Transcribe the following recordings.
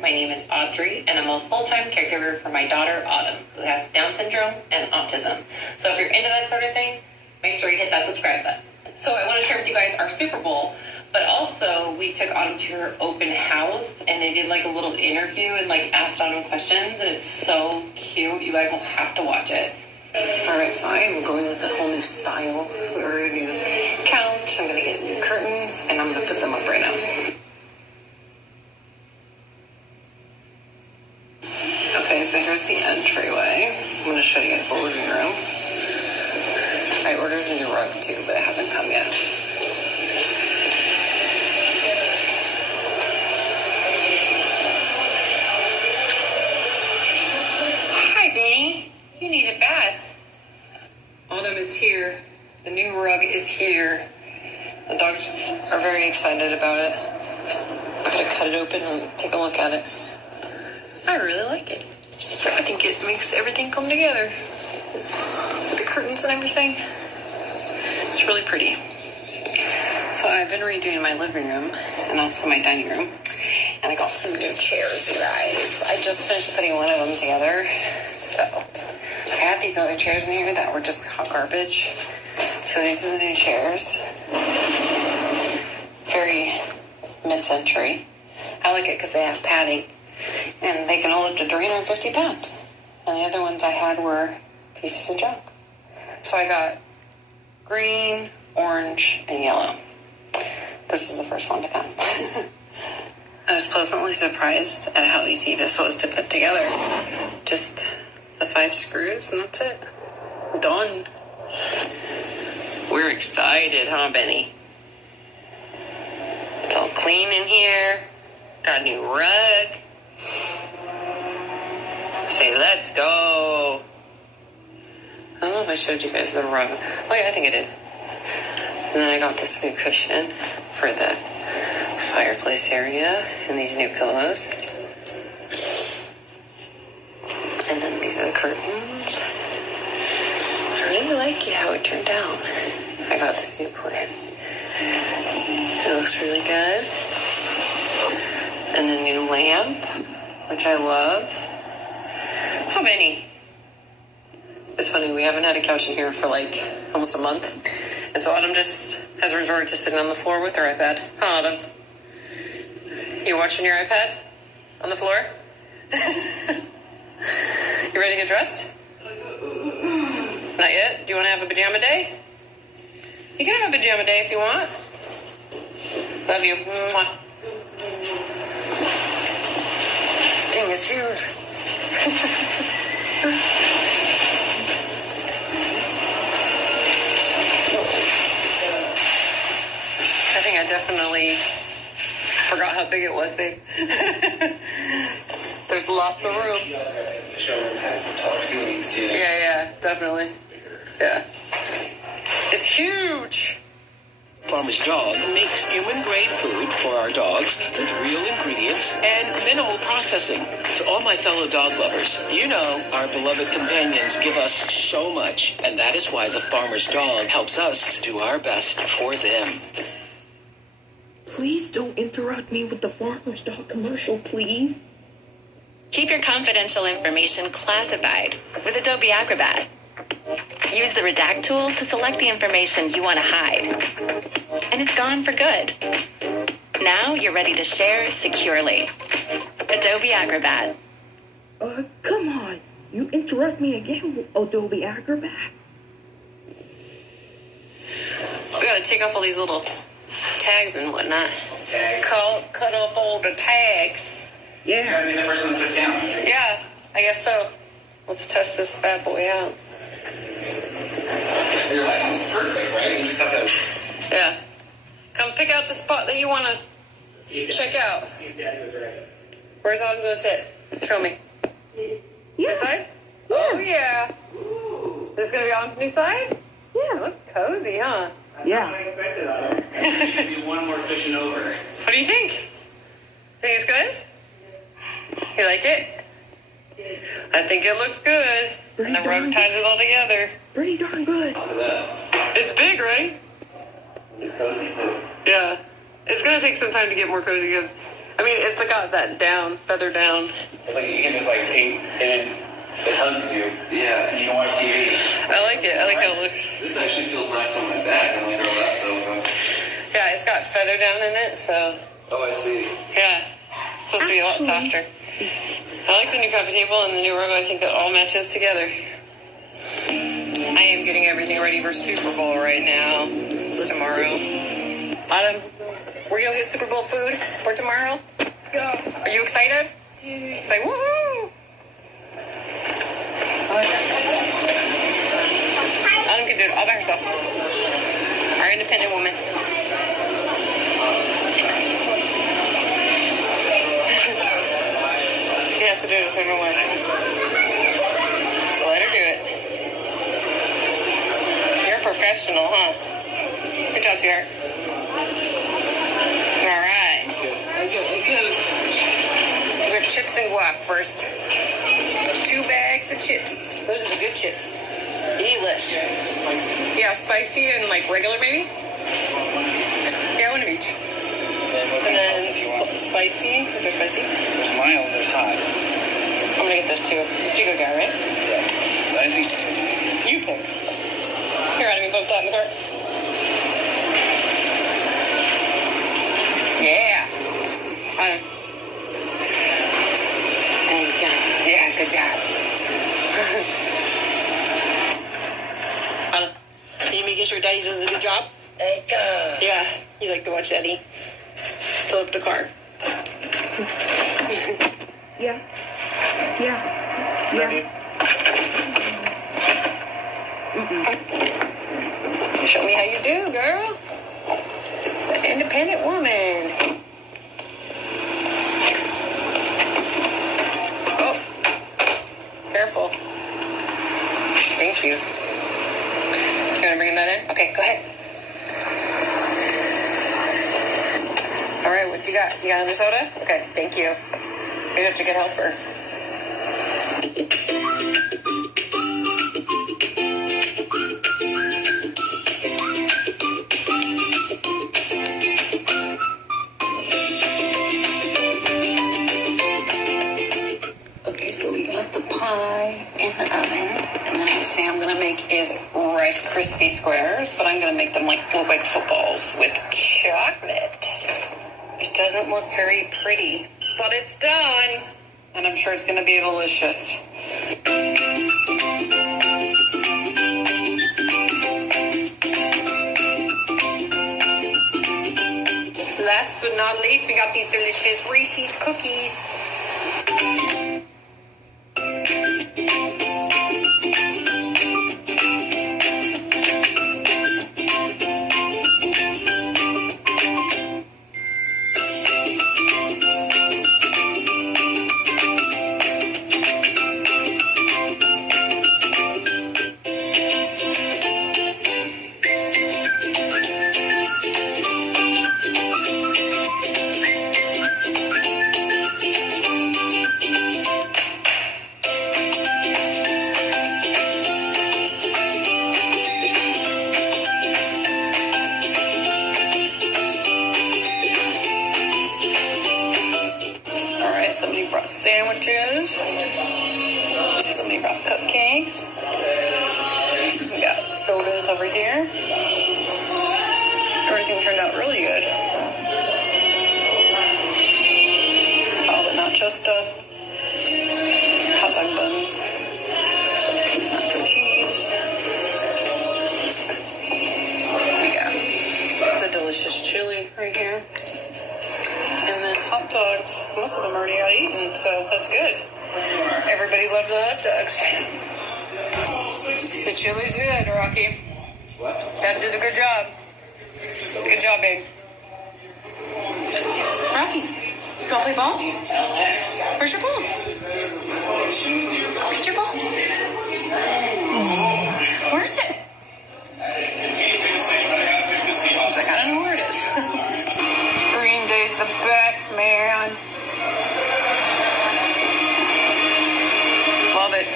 My name is Audrey, and I'm a full-time caregiver for my daughter, Autumn, who has Down syndrome and autism. So if you're into that sort of thing, make sure you hit that subscribe button. So I want to share with you guys our Super Bowl, but also we took Autumn to her open house, and they did like a little interview and like asked Autumn questions, and it's so cute. You guys will have to watch it. Alright, so I am going with a whole new style. We ordered a new couch, I'm going to get new curtains, and I'm going to put them up right now. Okay, so here's the entryway. I'm going to show you guys the living room. I ordered a new rug too, but it hasn't come yet. Hi, Benny. You need a bath. Autumn, it's here. The new rug is here. The dogs are very excited about it. I'm going to cut it open and take a look at it. I really like it. I think it makes everything come together. With the curtains and everything. It's really pretty. So I've been redoing my living room and also my dining room. And I got some new chairs, you guys. I just finished putting one of them together. So I had these other chairs in here that were just hot garbage. So these are the new chairs. Very mid-century. I like it because they have padding. And they can hold up to 350 pounds. And the other ones I had were pieces of junk. So I got green, orange, and yellow. This is the first one to come. I was pleasantly surprised at how easy this was to put together. Just the 5 screws and that's it. Done. We're excited, huh, Benny? It's all clean in here. Got a new rug. Say, let's go. I don't know if I showed you guys the rug. Oh, yeah, I think I did. And then I got this new cushion for the fireplace area and these new pillows. And then these are the curtains. I really like it how it turned out. I got this new plant. It looks really good. And the new lamp, which I love. Oh, Benny. It's funny, we haven't had a couch in here for like almost a month. And so Autumn just has resorted to sitting on the floor with her iPad. Huh, Autumn? You watching your iPad on the floor? You ready to get dressed? Not yet? Do you want to have a pajama day? You can have a pajama day if you want. Love you. Mwah. Dang, it's huge. I think I definitely forgot how big it was, babe. There's lots of room. Yeah, definitely. Yeah. It's huge. Farmer's Dog makes human-grade food for our dogs with real ingredients and minimal processing. To all my fellow dog lovers, you know our beloved companions give us so much, and that is why the Farmer's Dog helps us do our best for them. Please don't interrupt me with the Farmer's Dog commercial, please. Keep your confidential information classified with Adobe Acrobat. Use the redact tool to select the information you want to hide. And it's gone for good. Now you're ready to share securely. Adobe Acrobat. Come on. You interrupt me again with Adobe Acrobat? We gotta take off all these little tags and whatnot. Cut off all the tags. Yeah. The first one sits down. Yeah, I guess so. Let's test this bad boy out. Your license is perfect, right? You just have to Yeah. Come pick out the spot that you want to check out. see if Daddy was ready. Where's Autumn going to sit? Show me. This side? Oh, yeah. This is going to be Autumn's new side? Yeah. It looks cozy, huh? Yeah. I expected that. Maybe one more cushion over. What do you think? Think it's good? You like it? I think it looks good. And the rug ties it all together. Pretty darn good. Look at that. It's big, right? It's cozy too. Yeah. It's going to take some time to get more cozy because I mean, it's got that down, feather down. Like you can just like paint and then it hugs you. Yeah. You can watch TV. I like it. I like how it looks. This actually feels nice on my back, unlike our last sofa. Yeah, it's got feather down in it, so Oh, I see. yeah. It's supposed to be a lot softer. I like the new coffee table and the new rug. I think it all matches together. I am getting everything ready for Super Bowl right now. It's tomorrow. Autumn, we're gonna get Super Bowl food for tomorrow. Are you excited? It's like woohoo! Autumn can do it all by herself. Our independent woman. She has to do it a certain way. So let her do it. You're a professional, huh? Good job, sweetheart. All right. So we have chips and guac first. 2 bags of chips. Those are the good chips. Delish. Yeah, spicy and like regular maybe? Yeah, one of each. And then spicy. Is there spicy? There's mild, there's hot. I'm gonna get this too. This big guy, right? Yeah. I think You pick. Here, I didn't put that in the cart. Yeah. Yeah, good job. Can you make sure Daddy does a good job? Yeah, you like to watch Daddy fill up the car. Yeah. Yeah. Yeah. Show me how you do, girl. An independent woman. Oh, careful. Thank you. You want to bring that in? Okay, go ahead. All right, what do you got? You got another soda? Okay, thank you. You're such a good helper. Okay, so we got the pie in the oven, and the next thing I'm gonna make is Rice Krispie squares, but I'm gonna make them look like footballs with chocolate. It doesn't look very pretty, but it's done, and I'm sure it's gonna be delicious. Last but not least, we got these delicious Reese's cookies. Somebody brought sandwiches. Somebody brought cupcakes. We got sodas over here. Everything turned out really good. All the nacho stuff. Hot dog buns. Nacho cheese. We got the delicious chili right here. And then hot dogs, most of them already got eaten, so that's good. Everybody loved the hot dogs. The chili's good, Rocky. What? Dad did a good job. Good job, babe. Rocky, you want to play ball? Where's your ball? Go get your ball. Where is it? He's like, I don't know where it is. Green Day's the best, man. Love it.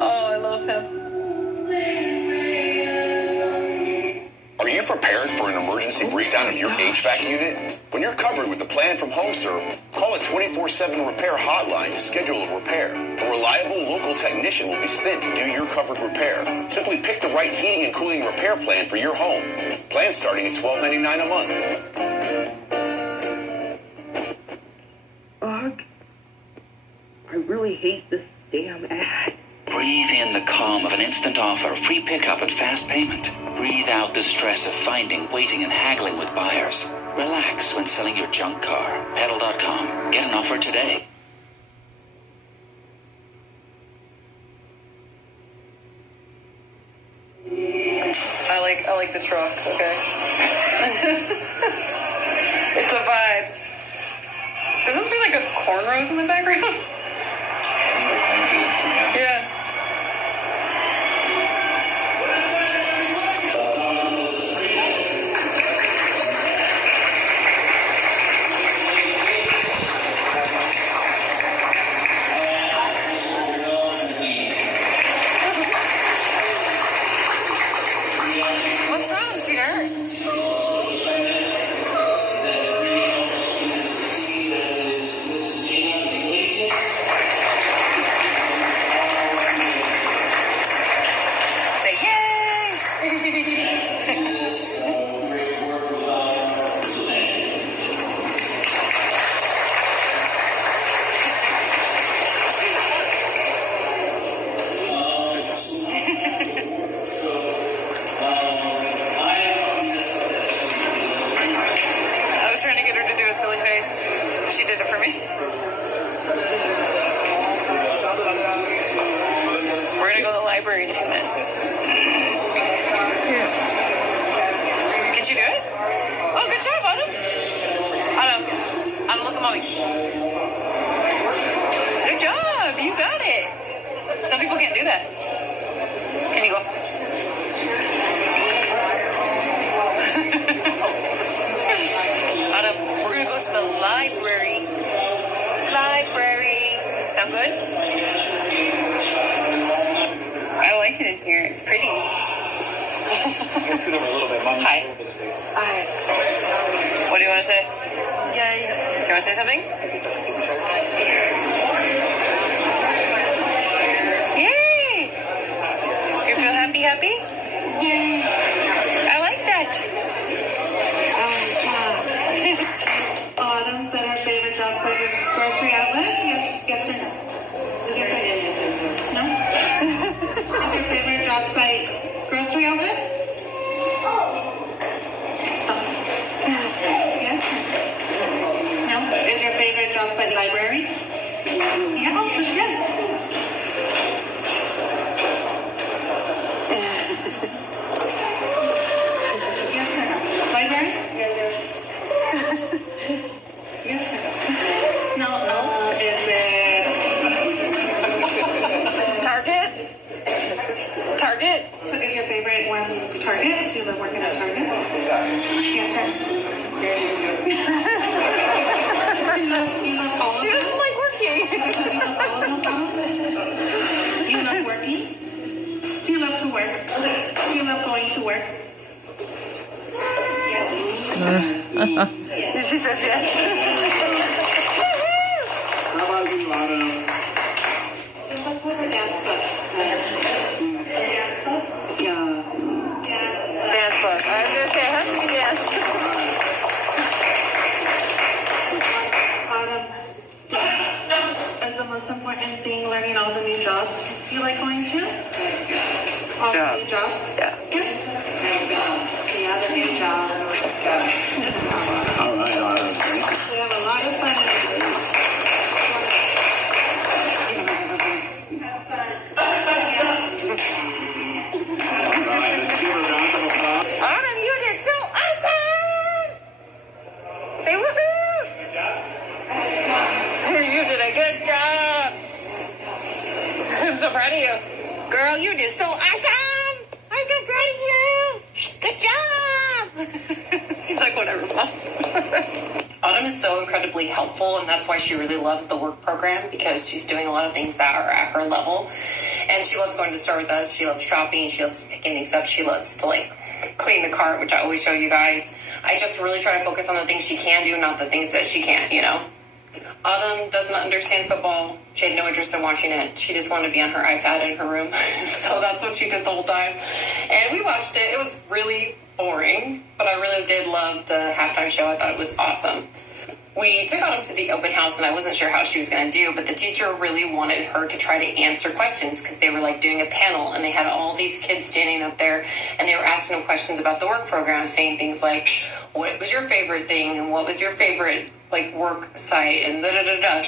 Oh, I love him. Are you prepared for an emergency breakdown of your HVAC? HVAC unit? When you're covered with the plan from HomeServe, call a 24/7 repair hotline to schedule a repair. A reliable local technician will be sent to do your covered repair. Simply pick the right heating and cooling repair plan for your home. Plan starting at $12.99 a month. Ugh. I really hate this damn ad. Breathe in the calm of an instant offer, free pickup and fast payment. Breathe out the stress of finding, waiting, and haggling with buyers. Relax when selling your junk car. Pedal.com. Get an offer today. I like the truck, okay? It's a vibe. Does this feel like a cornrows in the background? Yeah. What's wrong, sweetheart? Say yay! I was trying to get her to do a silly face. She did it for me. We're gonna go to the library in a few minutes. Can she do it? Oh, good job, Autumn. Autumn, look at mommy. Good job, you got it. Some people can't do that. Can you go? Autumn, we're gonna go to the library. Library. Sound good? I like it in here. It's pretty. Let's scoot over a little bit. Mom, Hi. a little bit of space. Hi. What do you want to say? Yay. You want to say something? Yay! You feel happy? Yay. I like that. Autumn said her favorite job site is grocery outlet. Yes or no? Is your favorite? No? Is your favorite job site grocery outlet? Stop. Yes? No? Is your favorite job site library? Yeah? Yes. Yes or no? Library? Yes or no? No. Is it Target? Target? So is your favorite one Target? Do you love working at Target? Yes, sir. you love all of She them? doesn't like working. You love all of them? You love working? Do you love to work? Do you love going to work? Yes. She says yes. How about you, Autumn? What are dance clubs? Dance clubs? Yeah. Dance club. I was going to say, how do you dance? Is the most important thing learning all the new jobs you like going to? All the new jobs? Yeah. Yes. Yeah, the new jobs. All right, Autumn. We have a lot of fun in it. All right, let's give a round of applause. Autumn, you did so awesome! Say woohoo! You did a good job! I'm so proud of you. Girl, you did so awesome! I'm so proud of you! Good job! She's like, whatever, Mom. Autumn is so incredibly helpful, and that's why she really loves the work program, because she's doing a lot of things that are at her level. And she loves going to the store with us. She loves shopping. She loves picking things up. She loves to, like, clean the cart, which I always show you guys. I just really try to focus on the things she can do, not the things that she can't, you know. Autumn doesn't understand football. She had no interest in watching it. She just wanted to be on her iPad in her room. So that's what she did the whole time. And we watched it. It was really boring, but I really did love the halftime show. I thought it was awesome. We took Autumn to the open house, and I wasn't sure how she was going to do, but the teacher really wanted her to try to answer questions because they were like doing a panel, and they had all these kids standing up there, and they were asking them questions about the work program, saying things like, what was your favorite thing, and what was your favorite like work site, and da-da-da-da.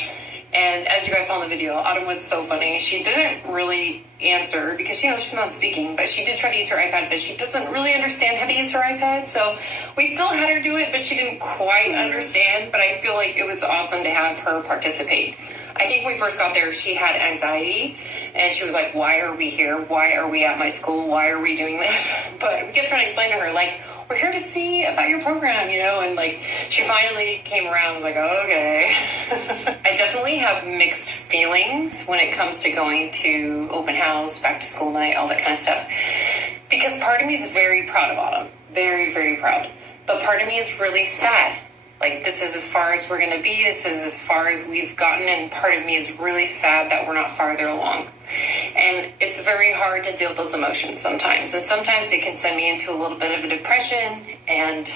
And as you guys saw in the video, Autumn was so funny. She didn't really answer because, you know, she's not speaking, but she did try to use her iPad, but she doesn't really understand how to use her iPad. So we still had her do it, but she didn't quite understand. But I feel like it was awesome to have her participate. I think when we first got there, she had anxiety, and she was like, why are we here? Why are we at my school? Why are we doing this? But we kept trying to explain to her, like, we're here to see about your program, you know, and like she finally came around and was like, oh, okay. I definitely have mixed feelings when it comes to going to open house, back to school night, all that kind of stuff. Because part of me is very proud of Autumn. Very, very proud. But part of me is really sad. Like, this is as far as we're going to be. This is as far as we've gotten. And part of me is really sad that we're not farther along. And it's very hard to deal with those emotions sometimes. And sometimes it can send me into a little bit of a depression. And,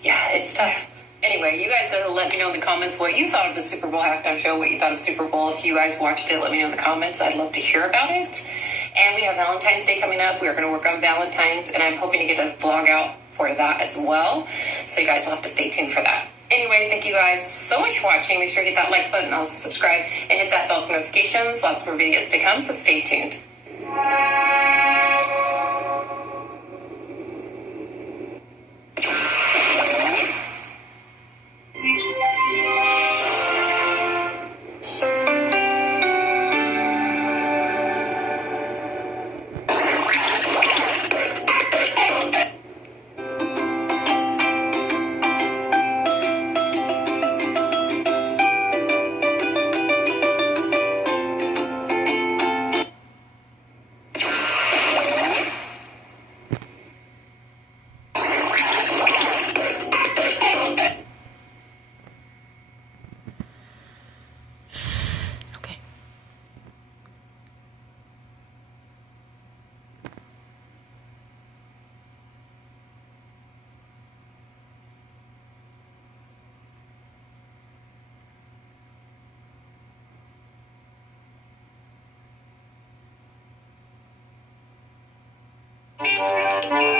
yeah, it's tough. Anyway, you guys gotta let me know in the comments what you thought of the Super Bowl halftime show, what you thought of Super Bowl. If you guys watched it, let me know in the comments. I'd love to hear about it. And we have Valentine's Day coming up. We are going to work on Valentine's. And I'm hoping to get a vlog out for that as well. So you guys will have to stay tuned for that. Anyway, thank you guys so much for watching. Make sure you hit that like button, also subscribe, and hit that bell for notifications. Lots more videos to come, so stay tuned. Okay.